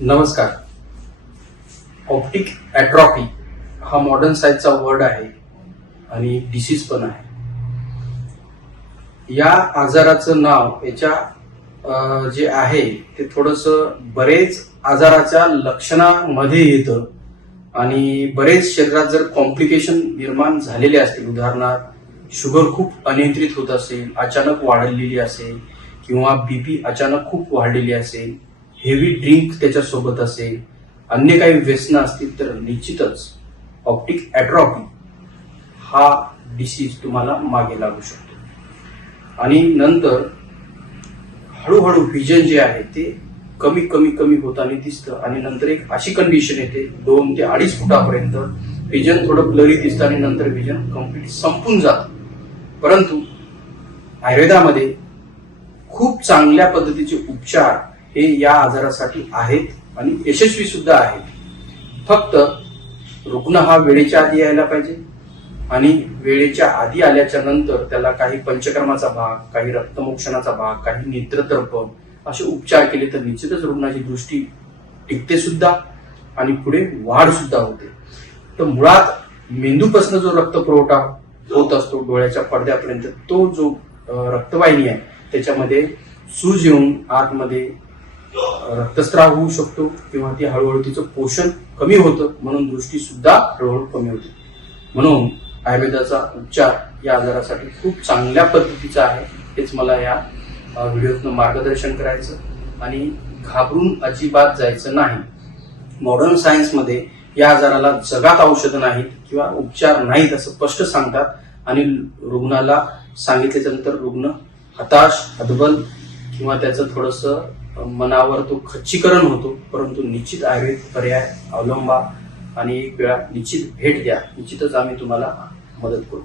नमस्कार. ऑप्टिक ॲट्रॉफी हा मॉडर्न सायन्सचा वर्ड आहे आणि डिसीज पण आहे. या आजाराचं नाव याच्या जे आहे ते थोडस बरेच आजाराच्या लक्षणामध्ये येतं. आणि बरेच शरीरात जर कॉम्प्लिकेशन निर्माण झालेले असतील उदाहरणार्थ शुगर खूप अनियंत्रित होत असेल अचानक वाढलेली असेल किंवा बीपी अचानक खूप वाढलेली असेल हेवी ड्रिंक त्याच्यासोबत असेल अन्य काही व्यसनं असतील तर निश्चितच ऑप्टिक ॲट्रॉपी हा डिसीज तुम्हाला मागे लागू शकतो. आणि नंतर हळूहळू व्हिजन जे आहे ते कमी कमी कमी होताना दिसतं आणि नंतर एक अशी कंडिशन येते दोन ते अडीच फुटापर्यंत व्हिजन थोडं ब्लरी दिसतं आणि नंतर व्हिजन कंप्लीट संपून जातं. परंतु आयुर्वेदामध्ये खूप चांगल्या पद्धतीचे उपचार हे या आजारासाठी आहेत आणि यशस्वी सुद्धा आहेत. फक्त रुग्ण हा वेळेच्या आधी यायला पाहिजे आणि वेळेच्या आधी आल्याच्यानंतर त्याला काही पंचकर्माचा भाग काही रक्तमोक्षणाचा भाग काही नेत्रतर्पण असे उपचार केले तर निश्चितच रुग्णाची दृष्टी टिकते सुद्धा आणि पुढे वाढ सुद्धा होते. तर मुळात मेंदूपासून जो रक्तपुरवठा होत असतो डोळ्याच्या पडद्यापर्यंत तो जो रक्तवाहिनी आहे त्याच्यामध्ये सूज येऊन आतमध्ये रक्तस्राव होऊ शकतो किंवा ती हळूहळू तिचं पोषण कमी होतं म्हणून दृष्टी सुद्धा हळूहळू कमी होते. म्हणून आयुर्वेदाचा उपचार या आजारासाठी खूप चांगल्या पद्धतीचा आहे. हेच मला या व्हिडिओतनं मार्गदर्शन करायचं आणि घाबरून अजिबात जायचं नाही. मॉडर्न सायन्समध्ये या आजाराला जगात औषधं नाहीत किंवा उपचार नाहीत असं स्पष्ट सांगतात आणि रुग्णाला सांगितल्याच्यानंतर रुग्ण हताश हतबल किंवा त्याचं थोडंसं मनावर तो खच्चीकरण होतो परंतु निश्चित आयुर्वेद पर्याय अवलंबा आणि एक वेळा निश्चित भेट द्या. निश्चितच आम्ही तुम्हाला मदत करू.